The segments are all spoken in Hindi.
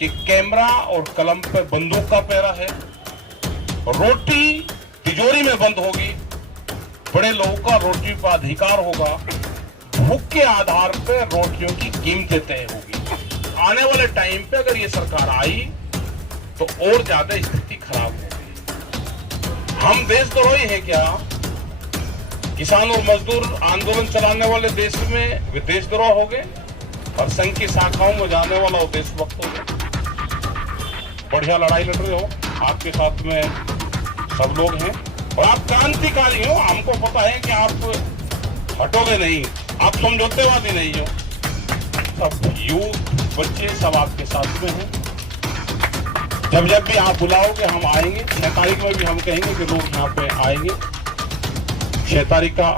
कि कैमरा और कलम पे बंदूक का पहरा है, रोटी तिजोरी में बंद होगी, बड़े लोगों का रोटी पर अधिकार होगा, भूख के आधार पर रोटियों की कीमतें तय होगी। आने वाले टाइम पे अगर ये सरकार आई तो और ज्यादा स्थिति खराब होगी। हम देशद्रोही हैं क्या? किसान और मजदूर आंदोलन चलाने वाले देश में वे देशद्रोह हो गए और संघ की शाखाओं में जाने वाला वो देशभक्त हो गए। बढ़िया लड़ाई लड़ रहे हो, आपके साथ में सब लोग हैं और आप क्रांतिकारी हो। हमको पता है कि आप हटोगे नहीं, आप समझौतेवादी नहीं हो। सब यूथ बच्चे सब आपके साथ में हैं। जब जब भी आप बुलाओगे हम आएंगे। 6 तारीख में भी हम कहेंगे कि लोग यहाँ पे आएंगे। 6 तारीख का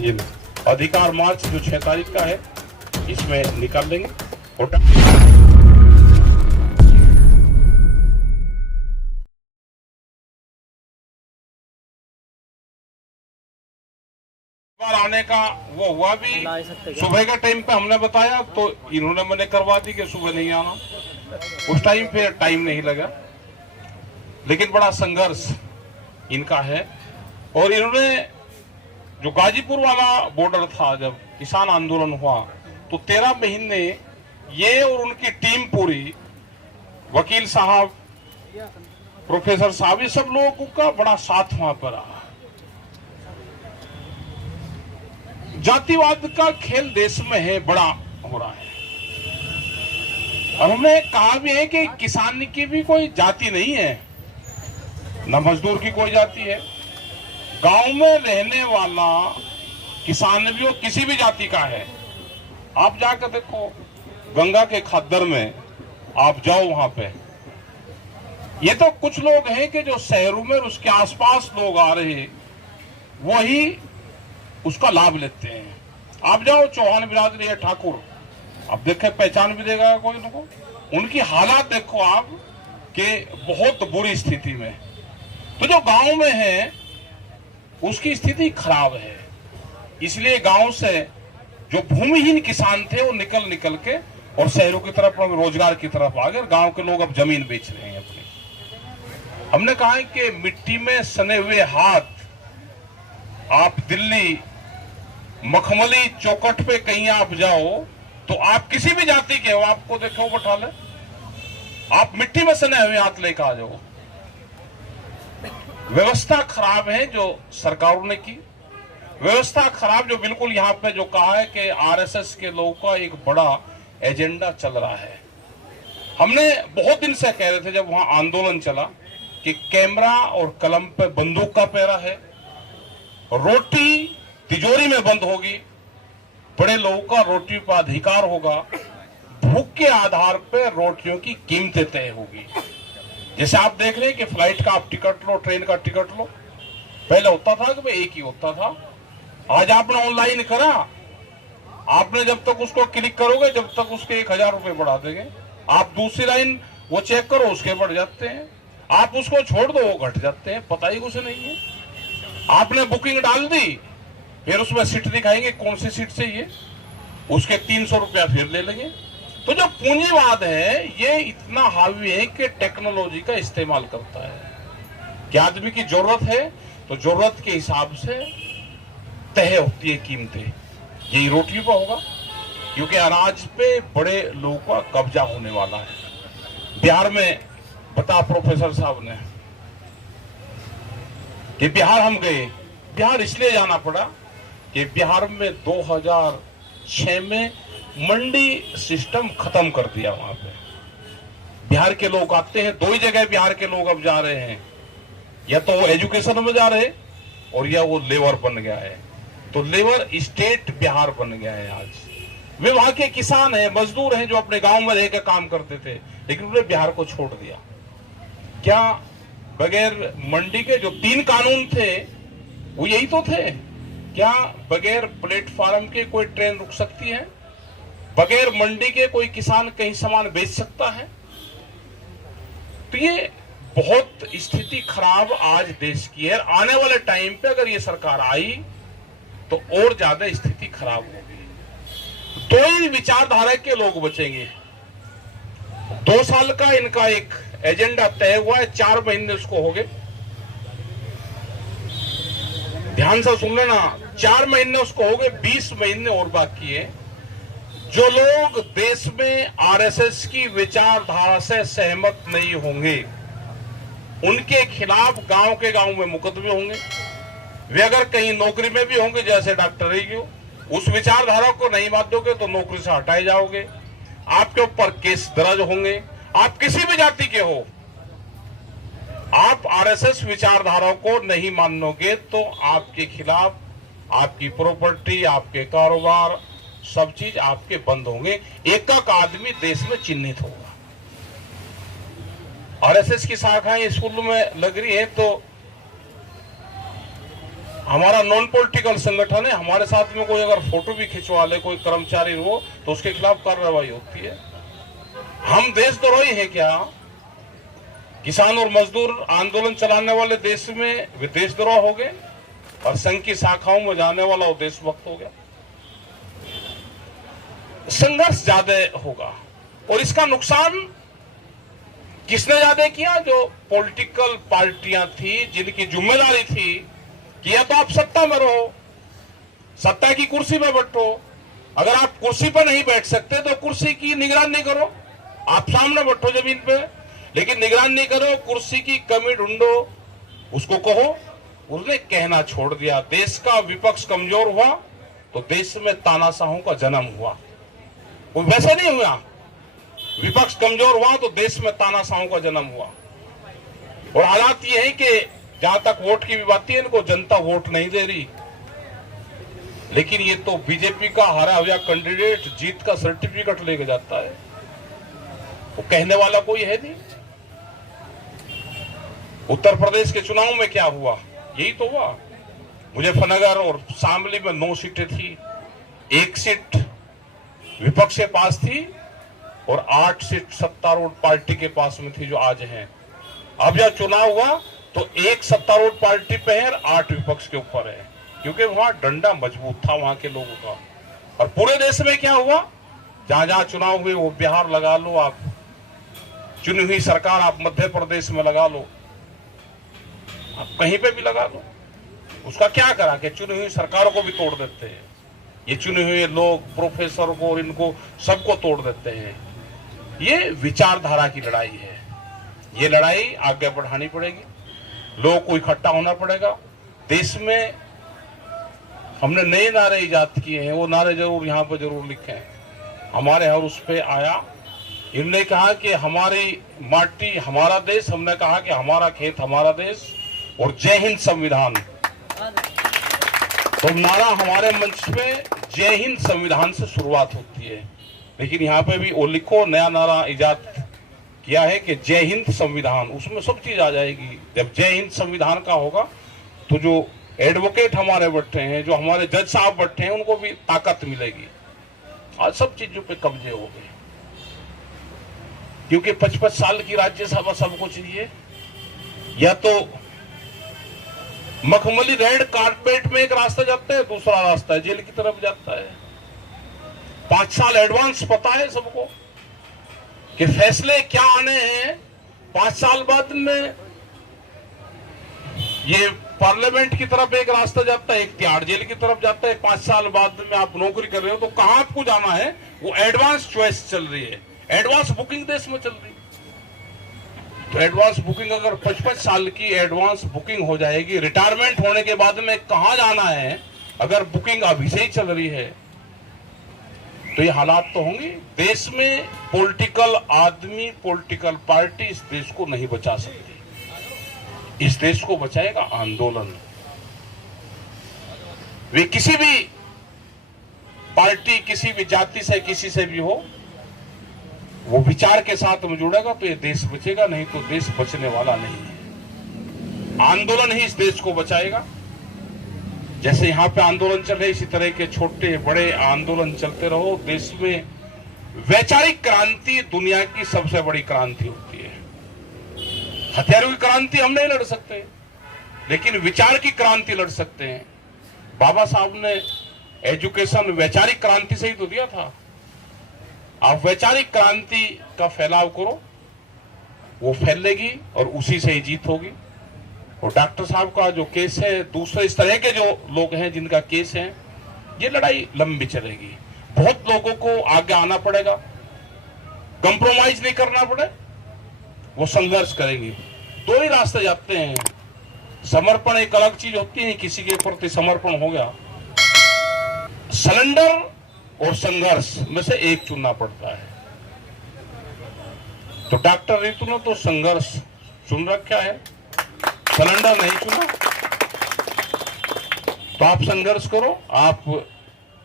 ये अधिकार मार्च जो 6 तारीख का है इसमें निकाल लेंगे। आने का वो हुआ भी सुबह का टाइम पे हमने बताया तो इन्होंने मैंने करवा दी कि सुबह नहीं आना। उस टाइम पे टाइम नहीं लगा, लेकिन बड़ा संघर्ष इनका है। और इन्होंने जो गाजीपुर वाला बॉर्डर था, जब किसान आंदोलन हुआ तो 13 महीने ये और उनकी टीम पूरी, वकील साहब, प्रोफेसर साहब, ये सब लोगों का बड़ा साथ वहां पर रहा। जातिवाद का खेल देश में है, बड़ा हो रहा है। और हमने कहा भी है कि किसान की भी कोई जाति नहीं है, न मजदूर की कोई जाति है। गांव में रहने वाला किसान भी हो, किसी भी जाति का है। आप जाकर देखो गंगा के खद्दर में, आप जाओ वहां पे। ये तो कुछ लोग हैं कि जो शहरों में उसके आसपास लोग आ रहे वही उसका लाभ लेते हैं। आप जाओ चौहान बिरादरी है, ठाकुर, आप देखे पहचान भी देगा कोई उनको। उनकी हालात देखो आप कि बहुत बुरी स्थिति में। तो जो गांव में है उसकी स्थिति खराब है। इसलिए गांव से जो भूमिहीन किसान थे वो निकल के और शहरों की तरफ, रोजगार की तरफ आ गए। गांव के लोग अब जमीन बेच रहे हैं अपनी। हमने कहा है कि मिट्टी में सने हुए हाथ, आप दिल्ली मखमली चौकट पे कहीं आप जाओ तो आप किसी भी जाति के हो, आपको देखो बैठा ले, आप मिट्टी में सने हुए हाथ लेकर आ जाओ। व्यवस्था खराब है जो सरकारों ने की, व्यवस्था खराब जो बिल्कुल यहाँ पे जो कहा है कि आरएसएस के लोगों का एक बड़ा एजेंडा चल रहा है। हमने बहुत दिन से कह रहे थे जब वहां आंदोलन चला कि कैमरा और कलम पे बंदूक का पहरा है, रोटी तिजोरी में बंद होगी, बड़े लोगों का रोटी पर अधिकार होगा, भूख के आधार पर रोटियों की कीमतें तय होगी। जैसे आप देख रहे हैं कि फ्लाइट का आप टिकट लो, ट्रेन का टिकट लो, पहले होता था कि भाई एक ही होता था। आज आपने ऑनलाइन करा, आपने जब तक उसको क्लिक करोगे जब तक उसके 1000 रुपए बढ़ा देंगे। आप दूसरी लाइन वो चेक करो, उसके बढ़ जाते हैं। आप उसको छोड़ दो, वो घट जाते हैं, पता ही कुछ नहीं है। आपने बुकिंग डाल दी, फिर उसमें सीट दिखाएंगे कौन सी सीट चाहिए, उसके 300 रुपया फिर ले लेंगे। तो जो पूंजीवाद है ये इतना हावी है कि टेक्नोलॉजी का इस्तेमाल करता है कि आदमी की जरूरत है तो जरूरत के हिसाब से तय होती है कीमतें। यही रोटी पर होगा क्योंकि अनाज पे बड़े लोगों का कब्जा होने वाला है। बिहार में बता प्रोफेसर साहब ने कि बिहार हम गए, बिहार इसलिए जाना पड़ा कि बिहार में 2006 में मंडी सिस्टम खत्म कर दिया। वहां पे बिहार के लोग आते हैं, 2 ही जगह बिहार के लोग अब जा रहे हैं, या तो वो एजुकेशन में जा रहे और या वो लेबर बन गया है। तो लेबर स्टेट बिहार बन गया है आज। वे वहां के किसान हैं, मजदूर हैं जो अपने गांव में रहकर काम करते थे, लेकिन उन्होंने बिहार को छोड़ दिया। क्या बगैर मंडी के जो 3 कानून थे वो यही तो थे? क्या बगैर प्लेटफार्म के कोई ट्रेन रुक सकती है? बगैर मंडी के कोई किसान कहीं सामान बेच सकता है? तो ये बहुत स्थिति खराब आज देश की है। आने वाले टाइम पे अगर ये सरकार आई तो और ज्यादा स्थिति खराब होगी। 2 ही विचारधारा के लोग बचेंगे, 2 साल का इनका एक एजेंडा तय हुआ है, 4 महीने उसको हो गए। ध्यान से सुन लेना, 4 महीने उसको हो गए, 20 महीने और बाकी है। जो लोग देश में आरएसएस की विचारधारा से सहमत नहीं होंगे, उनके खिलाफ गांव के गांव में मुकदमे होंगे। वे अगर कहीं नौकरी में भी होंगे, जैसे डॉक्टर रही, उस विचारधारा को नहीं मानोगे तो नौकरी से हटाए जाओगे, आपके ऊपर केस दर्ज होंगे। आप किसी भी जाति के हो, आप आरएसएस विचारधारा को नहीं मानोगे तो आपके खिलाफ आपकी प्रॉपर्टी, आपके कारोबार, सब चीज आपके बंद होंगे। एक आदमी देश में चिन्हित होगा। आरएसएस की शाखाएं स्कूलों में लग रही है, तो हमारा नॉन पॉलिटिकल संगठन है, हमारे साथ में कोई अगर फोटो भी खिंचवा ले कोई कर्मचारी हो तो उसके खिलाफ कार्रवाई होती है। हम देशद्रोही हैं क्या? किसान और मजदूर आंदोलन चलाने वाले देश में वे देशद्रोह हो गए और संघ की शाखाओं में जाने वाला वो देशभक्त हो गया। संघर्ष ज्यादा होगा और इसका नुकसान किसने ज्यादा किया? जो पॉलिटिकल पार्टियां थी, जिनकी जिम्मेदारी थी कि या तो आप सत्ता में रहो, सत्ता की कुर्सी में बैठो, अगर आप कुर्सी पर नहीं बैठ सकते तो कुर्सी की निगरानी करो, आप सामने बैठो जमीन पे, लेकिन निगरानी करो, कुर्सी की कमी ढूंढो, उसको कहो। उसने कहना छोड़ दिया। देश का विपक्ष कमजोर हुआ तो देश में तानाशाहों का जन्म हुआ। वो वैसे नहीं हुआ, विपक्ष कमजोर हुआ तो देश में तानाशाहों का जन्म हुआ। और हालात ये है कि जहां तक वोट की भी बात है, इनको जनता वोट नहीं दे रही, लेकिन ये तो बीजेपी का हारा हुआ कैंडिडेट जीत का सर्टिफिकेट लेके जाता है, वो कहने वाला कोई है नहीं। उत्तर प्रदेश के चुनाव में क्या हुआ? यही तो हुआ। मुजफ्फरनगर और शामली में 9 सीटें थी, 1 सीट विपक्ष के पास थी और 8 सीट सत्तारूढ़ पार्टी के पास में थी, जो आज हैं। अब जब चुनाव हुआ तो 1 सत्तारूढ़ पार्टी पे है और 8 विपक्ष के ऊपर है, क्योंकि वहां डंडा मजबूत था वहां के लोगों का। और पूरे देश में क्या हुआ? जहां जहां चुनाव हुए, वो बिहार लगा लो, आप चुनी हुई सरकार आप मध्य प्रदेश में लगा लो, आप कहीं पे भी लगा लो, उसका क्या करा कि चुनी हुई सरकारों को भी तोड़ देते हैं। ये चुने हुए लोग, प्रोफेसर को और इनको सबको तोड़ देते हैं। ये विचारधारा की लड़ाई है। ये लड़ाई आगे बढ़ानी पड़ेगी, लोगों को इकट्ठा होना पड़ेगा। देश में हमने नए नारे इजाद किए हैं, वो नारे जरूर यहाँ पर जरूर लिखे हैं। हमारे हर उस पे आया, इनने कहा कि हमारी माटी हमारा देश, हमने कहा कि हमारा खेत हमारा देश, और जय हिंद संविधान। तो नारा हमारे मंच पे जय हिंद संविधान से शुरुआत होती है, लेकिन यहाँ पे भी वो लिखो, नया नारा इजाद किया है कि जय हिंद संविधान, उसमें सब चीज आ जाएगी। जब जय हिंद संविधान का होगा तो जो एडवोकेट हमारे बैठे हैं, जो हमारे जज साहब बैठे हैं, उनको भी ताकत मिलेगी। आज सब चीजों पे कब्जे हो गए, क्योंकि 55 साल की राज्यसभा सबको चाहिए, या तो मखमली रेड कारपेट में एक रास्ता जाता है, दूसरा रास्ता है जेल की तरफ जाता है। 5 साल एडवांस पता है सबको कि फैसले क्या आने हैं। 5 साल बाद में ये पार्लियामेंट की तरफ एक रास्ता जाता है, एक तिहाड़ जेल की तरफ जाता है। 5 साल बाद में आप नौकरी कर रहे हो तो कहां आपको जाना है, वो एडवांस चॉइस चल रही है, एडवांस बुकिंग देश में चल रही है। तो एडवांस बुकिंग अगर 55 साल की एडवांस बुकिंग हो जाएगी, रिटायरमेंट होने के बाद में कहां जाना है, अगर बुकिंग अभी से ही चल रही है, तो ये हालात तो होंगे। देश में पॉलिटिकल आदमी, पॉलिटिकल पार्टी इस देश को नहीं बचा सकती। इस देश को बचाएगा आंदोलन। वे किसी भी पार्टी, किसी भी जाति से, किसी से भी हो, वो विचार के साथ में जुड़ेगा तो ये देश बचेगा, नहीं तो देश बचने वाला नहीं है। आंदोलन ही इस देश को बचाएगा। जैसे यहाँ पे आंदोलन चल रहे, इसी तरह के छोटे बड़े आंदोलन चलते रहो। देश में वैचारिक क्रांति दुनिया की सबसे बड़ी क्रांति होती है। हथियारों की क्रांति हम नहीं लड़ सकते, लेकिन विचार की क्रांति लड़ सकते हैं। बाबा साहब ने एजुकेशन वैचारिक क्रांति से ही तो दिया था। आप वैचारिक क्रांति का फैलाव करो, वो फैलेगी और उसी से ही जीत होगी। और डॉक्टर साहब का जो केस है, दूसरे इस तरह के जो लोग हैं जिनका केस है, ये लड़ाई लंबी चलेगी। बहुत लोगों को आगे आना पड़ेगा, कंप्रोमाइज नहीं करना पड़े, वो संघर्ष करेंगे। दो ही रास्ते जाते हैं, समर्पण एक अलग चीज होती है, किसी के प्रति समर्पण हो गया, सरेंडर और संघर्ष में से एक चुनना पड़ता है। तो डॉक्टर रितु ने तो संघर्ष चुन रखा है, सरेंडर नहीं चुना। तो आप संघर्ष करो, आप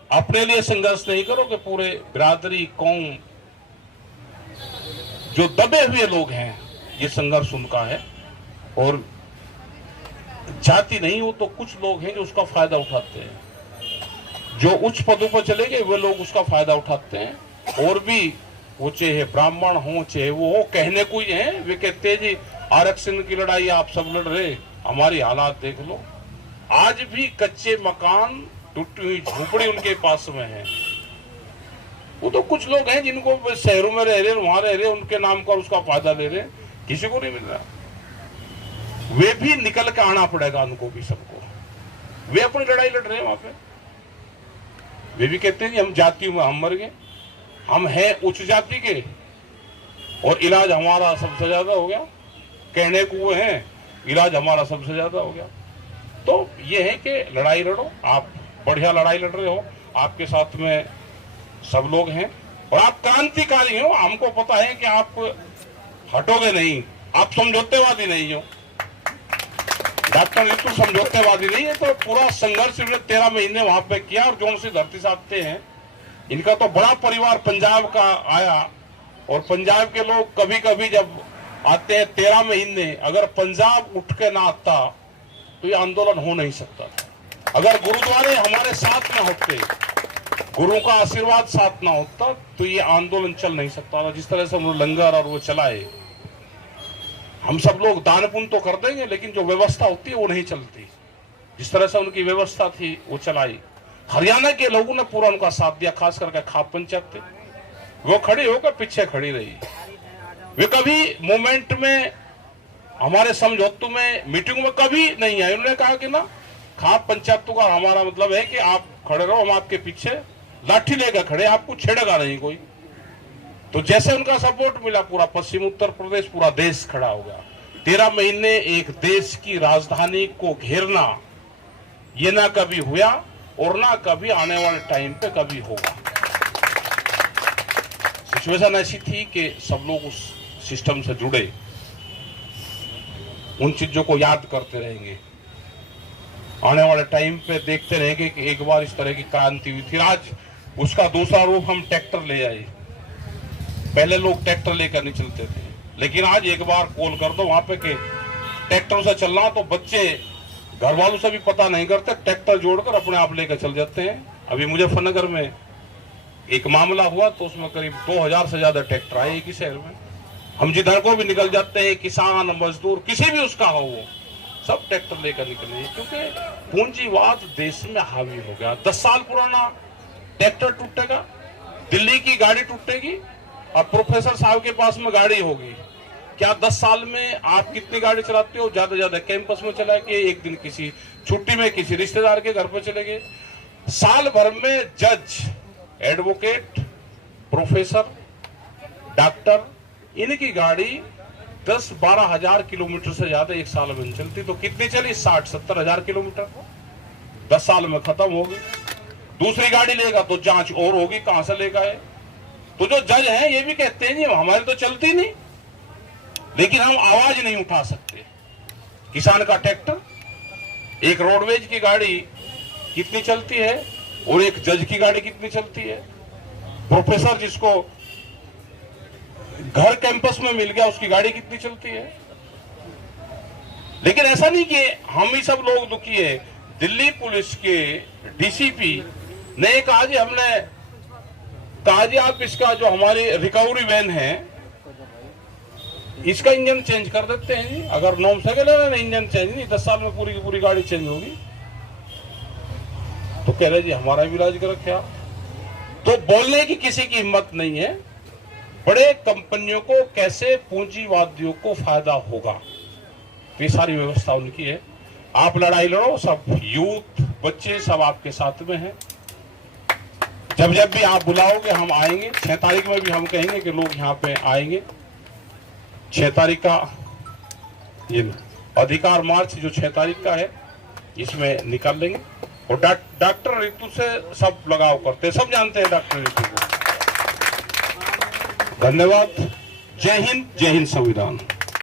अपने लिए संघर्ष नहीं करो कि पूरे बिरादरी कौम जो दबे हुए लोग हैं, ये संघर्ष उनका है। और जाति नहीं हो तो कुछ लोग हैं जो उसका फायदा उठाते हैं, जो उच्च पदों पर चले गए वे लोग उसका फायदा उठाते हैं। और भी वो चाहे ब्राह्मण हो चाहे वो हो, कहने को ही है, वे कहते हैं जी आरक्षण की लड़ाई आप सब लड़ रहे, हमारी हालात देख लो। आज भी कच्चे मकान, टूटी हुई झोपड़ी उनके पास में है। वो तो कुछ लोग हैं जिनको शहरों में रह रहे, वहां रह रहे, उनके नाम पर उसका फायदा ले रहे, किसी को नहीं मिल रहा। वे भी निकल के आना पड़ेगा उनको भी, सबको। वे अपनी लड़ाई लड़ रहे हैं वहां पे। वे भी कहते हैं कि हम जातियों में हम मर गए, हम हैं उच्च जाति के और इलाज हमारा सबसे ज्यादा हो गया। कहने को वो है, इलाज हमारा सबसे ज्यादा हो गया। तो ये है कि लड़ाई लड़ो, आप बढ़िया लड़ाई लड़ रहे हो, आपके साथ में सब लोग हैं और आप क्रांतिकारी हो। हमको पता है कि आप हटोगे नहीं, आप समझौतेवादी नहीं हो। डॉक्टर रितु समझौतेवादी नहीं है। तो पूरा संघर्ष 13 महीने वहां पे किया। और जो सी धरती से आते हैं, इनका तो बड़ा परिवार पंजाब का आया, और पंजाब के लोग कभी कभी जब आते हैं 13 महीने, अगर पंजाब उठ के ना आता तो ये आंदोलन हो नहीं सकता। अगर गुरुद्वारे हमारे साथ ना होते, गुरु का आशीर्वाद साथ ना होता, तो ये आंदोलन चल नहीं सकता था। जिस तरह से हम लंगर और वो चलाए, हम सब लोग दान पुण्य तो कर देंगे, लेकिन जो व्यवस्था होती है वो नहीं चलती। जिस तरह से उनकी व्यवस्था थी वो चलाई। हरियाणा के लोगों ने पूरा उनका साथ दिया, खास करके खाप पंचायत, वो खड़ी होकर पीछे खड़ी रही। वे कभी मूवमेंट में, हमारे समझौतों में, मीटिंग में कभी नहीं आए। उन्होंने कहा कि ना, खाप पंचायतों का हमारा मतलब है कि आप खड़े रहो, हम आपके पीछे लाठी लेकर खड़े, आपको छेड़ेगा नहीं कोई। तो जैसे उनका सपोर्ट मिला, पूरा पश्चिम उत्तर प्रदेश, पूरा देश खड़ा हो गया। 13 महीने एक देश की राजधानी को घेरना, ये ना कभी हुआ और ना कभी आने वाले टाइम पे कभी होगा। सिचुएशन ऐसी थी कि सब लोग उस सिस्टम से जुड़े, उन चीजों को याद करते रहेंगे। आने वाले टाइम पे देखते रहेंगे कि एक बार इस तरह की क्रांति हुई थी। आज उसका दूसरा रूप हम ट्रैक्टर ले आए। पहले लोग ट्रैक्टर लेकर नहीं चलते थे, लेकिन आज एक बार कॉल कर दो वहां पे कि ट्रैक्टर से चलना, तो बच्चे घर वालों से भी पता नहीं करते, ट्रैक्टर जोड़कर अपने आप लेकर चल जाते हैं। अभी मुजफ्फरनगर में एक मामला हुआ, तो उसमें करीब 2000 से ज्यादा ट्रैक्टर आए एक ही शहर में। हम जिधर को भी निकल जाते हैं, किसान मजदूर किसी भी उसका हो, वो सब ट्रैक्टर लेकर निकले, क्योंकि पूंजीवाद देश में हावी हो गया। 10 साल पुराना ट्रैक्टर टूटेगा, दिल्ली की गाड़ी टूटेगी, अब प्रोफेसर साहब के पास में गाड़ी होगी। क्या 10 साल में आप कितनी गाड़ी चलाते हो? ज्यादा ज्यादा कैंपस में चला के, एक दिन किसी छुट्टी में किसी रिश्तेदार के घर पर चले गए। साल भर में जज, एडवोकेट, प्रोफेसर, डॉक्टर, इनकी गाड़ी 10-12 हजार किलोमीटर से ज्यादा एक साल में चलती। तो कितनी चली? 60-70 हजार किलोमीटर 10 साल में खत्म होगी। दूसरी गाड़ी लेगा तो जांच और होगी, कहां से लेगा है। तो जो जज हैं ये भी कहते हैं जी हमारी तो चलती नहीं, लेकिन हम आवाज नहीं उठा सकते। किसान का ट्रैक्टर, एक रोडवेज की गाड़ी कितनी चलती है और एक जज की गाड़ी कितनी चलती है। प्रोफेसर जिसको घर कैंपस में मिल गया, उसकी गाड़ी कितनी चलती है। लेकिन ऐसा नहीं कि हम ही सब लोग दुखी है। दिल्ली पुलिस के डीसीपी ने कहा जी, हमने कहा जी आप इसका जो हमारी रिकवरी वैन है, इसका इंजन चेंज कर देते हैं जी। अगर नॉर्म से इंजन चेंज नहीं, 10 साल में पूरी की पूरी गाड़ी चेंज होगी। तो कह रहे जी हमारा भी इलाज कर रखा। तो बोलने की किसी की हिम्मत नहीं है। बड़े कंपनियों को कैसे पूंजीवादियों को फायदा होगा, ये सारी व्यवस्था उनकी है। आप लड़ाई लड़ो, सब यूथ बच्चे सब आपके साथ में हैं। जब जब भी आप बुलाओगे हम आएंगे। 6 तारीख में भी हम कहेंगे कि लोग यहाँ पे आएंगे। 6 तारीख का ये अधिकार मार्च जो 6 तारीख का है इसमें निकाल लेंगे। और डॉक्टर रितु से सब लगाव करते हैं, सब जानते हैं डॉक्टर रितु को। धन्यवाद। जय हिंद संविधान।